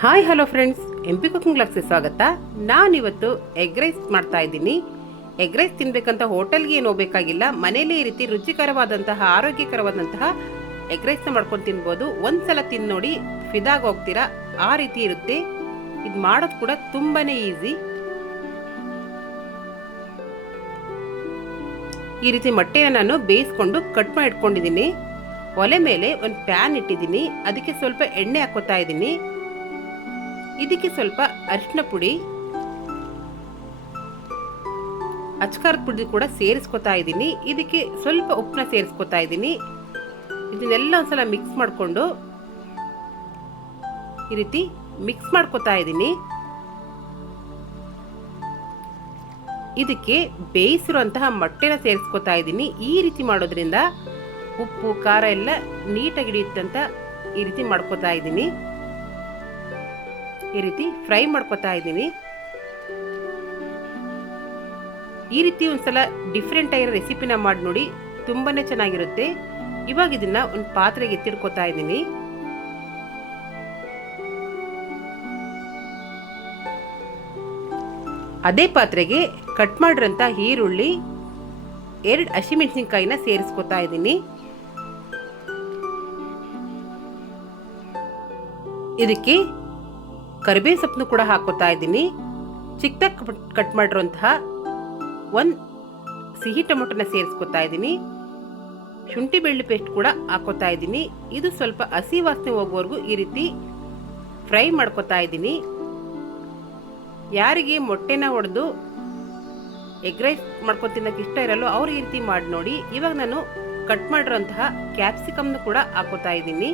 Hi hello friends, MP cooking ಬ್ಲಾಗ್ಸ್ಗೆ ಸ್ವಾಗತ. ನಾನಿವತ್ತು ಎಗ್ ರೈಸ್ ಮಾಡ್ತಾ ಇದ್ದೀನಿ. ಎಗ್ ರೈಸ್ ತಿನ್ಬೇಕಂತ ಹೋಟೆಲ್ಗೆ ಏನು ಹೋಗಬೇಕಾಗಿಲ್ಲ. ಮನೇಲಿ ಈ ರೀತಿ ರುಚಿಕರವಾದಂತಹ ಆರೋಗ್ಯಕರವಾದಂತಹ ಎಗ್ ರೈಸ್ನ ಮಾಡ್ಕೊಂಡು ತಿನ್ಬೋದು. ಒಂದ್ಸಲ ತಿಂದು ನೋಡಿ ಫಿದಾಗಿ ಹೋಗ್ತೀರಾ, ಆ ರೀತಿ ಇರುತ್ತೆ. ಇದು ಮಾಡೋದು ಕೂಡ ತುಂಬಾನೇ ಈಸಿ. ಈ ರೀತಿ ಮೊಟ್ಟೆನ ನಾನು ಬೇಯಿಸ್ಕೊಂಡು ಕಟ್ ಮಾಡಿ ಇಟ್ಕೊಂಡಿದ್ದೀನಿ. ಒಲೆ ಮೇಲೆ ಒಂದು ಪ್ಯಾನ್ ಇಟ್ಟಿದ್ದೀನಿ. ಅದಕ್ಕೆ ಸ್ವಲ್ಪ ಎಣ್ಣೆ ಹಾಕೋತಾ ಇದ್ದೀನಿ. ಇದಕ್ಕೆ ಸ್ವಲ್ಪ ಅರಿಶಿನ ಪುಡಿ, ಅಚ್ಕಾರದ ಪುಡಿ ಕೂಡ ಸೇರಿಸ್ಕೊತಾ ಇದ್ದೀನಿ. ಇದಕ್ಕೆ ಸ್ವಲ್ಪ ಉಪ್ಪನ್ನ ಸೇರಿಸ್ಕೊತಾ ಇದ್ದೀನಿ. ಇದನ್ನೆಲ್ಲ ಒಂದ್ಸಲ ಮಿಕ್ಸ್ ಮಾಡಿಕೊಂಡು ಈ ರೀತಿ ಮಿಕ್ಸ್ ಮಾಡ್ಕೊತಾ ಇದ್ದೀನಿ. ಇದಕ್ಕೆ ಬೇಯಿಸಿರುವಂತಹ ಮೊಟ್ಟೆನ ಸೇರಿಸ್ಕೊತಾ ಇದ್ದೀನಿ. ಈ ರೀತಿ ಮಾಡೋದ್ರಿಂದ ಉಪ್ಪು ಖಾರ ಎಲ್ಲ ನೀಟಾಗಿ ಹಿಡಿಯುತ್ತಂತ ಈ ರೀತಿ ಮಾಡ್ಕೊತಾ ಇದ್ದೀನಿ. ಈ ರೀತಿ ಫ್ರೈ ಮಾಡ್ಕೊತಾ ಇದ್ದೀನಿ. ಈ ರೀತಿ ಒಂದ್ಸಲ ಡಿಫ್ರೆಂಟ್ ಆಗಿರೋ ರೆಸಿಪಿನ ಮಾಡಿ ನೋಡಿ, ತುಂಬಾನೇ ಚೆನ್ನಾಗಿರುತ್ತೆ. ಇವಾಗ ಇದನ್ನ ಒಂದು ಪಾತ್ರೆಗೆ ಎತ್ತಿಡ್ಕೊತಾ ಇದ್ದೀನಿ. ಅದೇ ಪಾತ್ರೆಗೆ ಕಟ್ ಮಾಡಿರೋಂಥ ಈರುಳ್ಳಿ, 2 ಹಸಿಮೆಣಸಿನಕಾಯಿನ ಸೇರಿಸ್ಕೊತಾ ಇದ್ದೀನಿ. ಇದಕ್ಕೆ ಕರಿಬೇವು ಸೊಪ್ಪನ್ನು ಕೂಡ ಹಾಕೋತಾ ಇದ್ದೀನಿ. ಚಿಕ್ಕದಾಗಿ ಕಟ್ ಮಾಡಿರುವಂತಹ 1 ಸಿಹಿ ಟೊಮೊಟೊನ ಸೇರಿಸ್ಕೊತಾ ಇದ್ದೀನಿ. ಶುಂಠಿ ಬೆಳ್ಳುಳ್ಳಿ ಪೇಸ್ಟ್ ಕೂಡ ಹಾಕೋತಾ ಇದ್ದೀನಿ. ಇದು ಸ್ವಲ್ಪ ಹಸಿ ವಾಸನೆ ಹೋಗೋವರೆಗೂ ಈ ರೀತಿ ಫ್ರೈ ಮಾಡ್ಕೊತಾ ಇದ್ದೀನಿ. ಯಾರಿಗೆ ಮೊಟ್ಟೆನ ಹೊಡೆದು ಎಗ್ ರೈಸ್ ಮಾಡ್ಕೊಂಡು ತಿನ್ನೋಕೆ ಇಷ್ಟ ಇರಲ್ಲೋ ಅವ್ರು ಈ ರೀತಿ ಮಾಡಿ ನೋಡಿ. ಇವಾಗ ನಾನು ಕಟ್ ಮಾಡಿರೋಂತಹ ಕ್ಯಾಪ್ಸಿಕಮ್ನು ಕೂಡ ಹಾಕೋತಾ ಇದ್ದೀನಿ.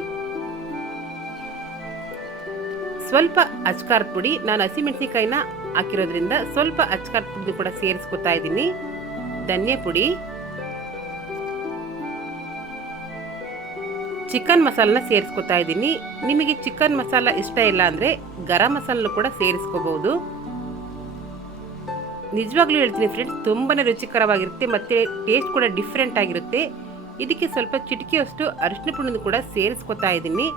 ಸ್ವಲ್ಪ ಅಚ್ಕಾರದ ಪುಡಿ, ನಾನು ಹಸಿಮೆಣಸಿನಕಾಯಿನ ಹಾಕಿರೋದ್ರಿಂದ ಸ್ವಲ್ಪ ಅಚ್ಕಾರದ ಪುಡಿ ಕೂಡ ಸೇರಿಸ್ಕೊತಾ ಇದ್ದೀನಿ. ಧನಿಯಾ ಪುಡಿ, ಚಿಕನ್ ಮಸಾಲನ ಸೇರಿಸ್ಕೊತಾ ಇದ್ದೀನಿ. ನಿಮಗೆ ಚಿಕನ್ ಮಸಾಲ ಇಷ್ಟ ಇಲ್ಲ ಅಂದರೆ ಗರಂ ಮಸಾಲನು ಕೂಡ ಸೇರಿಸ್ಕೋಬಹುದು. ನಿಜವಾಗ್ಲೂ ಹೇಳ್ತೀನಿ ಫ್ರೆಂಡ್ಸ್, ತುಂಬಾನೇ ರುಚಿಕರವಾಗಿರುತ್ತೆ ಮತ್ತೆ ಟೇಸ್ಟ್ ಕೂಡ ಡಿಫ್ರೆಂಟ್ ಆಗಿರುತ್ತೆ. ಇದಕ್ಕೆ ಸ್ವಲ್ಪ ಚಿಟಿಕೆಯಷ್ಟು ಅರಿಶಿನ ಪುಡಿನ ಕೂಡ ಸೇರಿಸ್ಕೊತಾ ಇದ್ದೀನಿ.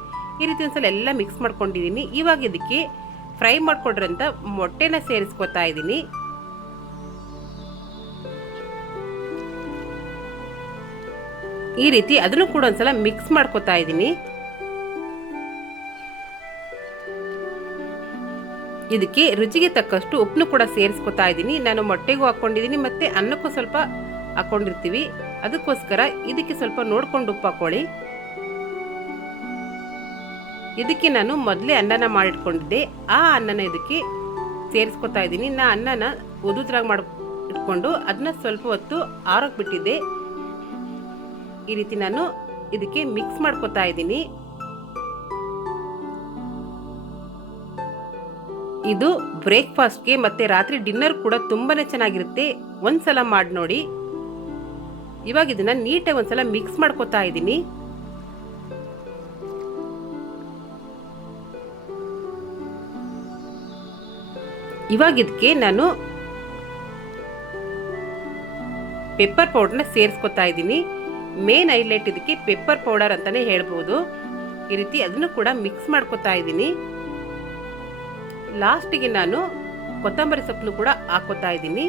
ಈ ರೀತಿ ಒಂದ್ಸಲ ಎಲ್ಲ ಮಿಕ್ಸ್ ಮಾಡ್ಕೊಂಡಿದ್ದೀನಿ. ಇವಾಗ ಇದಕ್ಕೆ ಫ್ರೈ ಮಾಡ್ಕೊಂಡಿರೋಂಥ ಮೊಟ್ಟೆನ ಸೇರಿಸ್ಕೊತಾ ಇದ್ದೀನಿ. ಈ ರೀತಿ ಅದನ್ನು ಕೂಡ ಒಂದ್ಸಲ ಮಿಕ್ಸ್ ಮಾಡ್ಕೊತಾ ಇದ್ದೀನಿ. ಇದಕ್ಕೆ ರುಚಿಗೆ ತಕ್ಕಷ್ಟು ಉಪ್ಪನ್ನು ಕೂಡ ಸೇರಿಸ್ಕೊತಾ ಇದ್ದೀನಿ. ನಾನು ಮೊಟ್ಟೆಗೂ ಹಾಕೊಂಡಿದ್ದೀನಿ ಮತ್ತೆ ಅನ್ನಕ್ಕೂ ಸ್ವಲ್ಪ ಹಾಕೊಂಡಿರ್ತೀವಿ, ಅದಕ್ಕೋಸ್ಕರ ಇದಕ್ಕೆ ಸ್ವಲ್ಪ ನೋಡ್ಕೊಂಡು ಉಪ್ಪು ಹಾಕೊಳ್ಳಿ. ಇದಕ್ಕೆ ನಾನು ಮೊದಲೇ ಅನ್ನನ ಮಾಡಿಟ್ಕೊಂಡಿದ್ದೆ, ಆ ಅನ್ನನ ಇದಕ್ಕೆ ಸೇರಿಸ್ಕೊತಾ ಇದ್ದೀನಿ. ನಾ ಅನ್ನನ ಉದುದ್ರಾಗಿ ಮಾಡಿ ಇಟ್ಕೊಂಡು ಅದನ್ನ ಸ್ವಲ್ಪ ಹೊತ್ತು ಆರೋಕ್ ಬಿಟ್ಟಿದ್ದೆ. ಈ ರೀತಿ ನಾನು ಇದಕ್ಕೆ ಮಿಕ್ಸ್ ಮಾಡ್ಕೊತಾ ಇದ್ದೀನಿ. ಇದು ಬ್ರೇಕ್ಫಾಸ್ಟ್ಗೆ ಮತ್ತೆ ರಾತ್ರಿ ಡಿನ್ನರ್ ಕೂಡ ತುಂಬಾನೇ ಚೆನ್ನಾಗಿರುತ್ತೆ. ಒಂದ್ಸಲ ಮಾಡಿ ನೋಡಿ. ಇವಾಗ ಇದನ್ನ ನೀಟಾಗಿ ಒಂದ್ಸಲ ಮಿಕ್ಸ್ ಮಾಡ್ಕೊತಾ ಇದ್ದೀನಿ. ಇವಾಗ ಇದಕ್ಕೆ ನಾನು ಪೆಪ್ಪರ್ ಪೌಡರ್ನ ಸೇರಿಸ್ಕೊತಾ ಇದ್ದೀನಿ. ಮೇನ್ ಹೈಲೈಟ್ ಇದಕ್ಕೆ ಪೆಪ್ಪರ್ ಪೌಡರ್ ಅಂತಾನೆ ಹೇಳ್ಬೋದು. ಈ ರೀತಿ ಅದನ್ನು ಕೂಡ ಮಿಕ್ಸ್ ಮಾಡ್ಕೊತಾ ಇದ್ದೀನಿ. ಲಾಸ್ಟಿಗೆ ನಾನು ಕೊತ್ತಂಬರಿ ಸೊಪ್ಪನ್ನು ಕೂಡ ಹಾಕೋತಾ ಇದ್ದೀನಿ.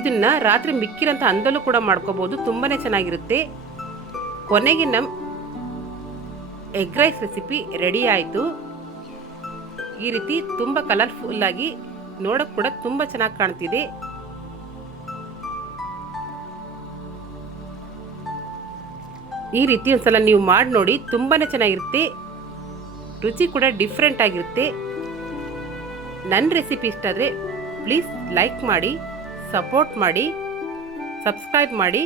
ಇದನ್ನ ರಾತ್ರಿ ಮಿಕ್ಕಿರಂತ ಅಂದಲೂ ಕೂಡ ಮಾಡ್ಕೋಬಹುದು, ತುಂಬಾನೇ ಚೆನ್ನಾಗಿರುತ್ತೆ. ಕೊನೆಗೆ ನಮ್ಮ ಎಗ್ ರೈಸ್ ರೆಸಿಪಿ ರೆಡಿ ಆಯಿತು. ಈ ರೀತಿ ತುಂಬಾ ಕಲರ್ಫುಲ್ ಆಗಿ ನೋಡಕ್ ಕೂಡ ತುಂಬಾ ಚೆನ್ನಾಗಿ ಕಾಣ್ತಿದೆ. ಈ ರೀತಿ ಒಂದ್ಸಲ ನೀವು ಮಾಡಿ ನೋಡಿ, ತುಂಬಾನೇ ಚೆನ್ನಾಗಿರುತ್ತೆ. ರುಚಿ ಕೂಡ ಡಿಫ್ರೆಂಟ್ ಆಗಿರುತ್ತೆ. ನನ್ನ ರೆಸಿಪಿ ಇಷ್ಟ ಆದರೆ ಪ್ಲೀಸ್ ಲೈಕ್ ಮಾಡಿ, ಸಪೋರ್ಟ್ ಮಾಡಿ, ಸಬ್ಸ್ಕ್ರೈಬ್ ಮಾಡಿ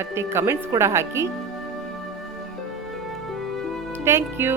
ಮತ್ತು ಕಮೆಂಟ್ಸ್ ಕೂಡ ಹಾಕಿ. Thank you.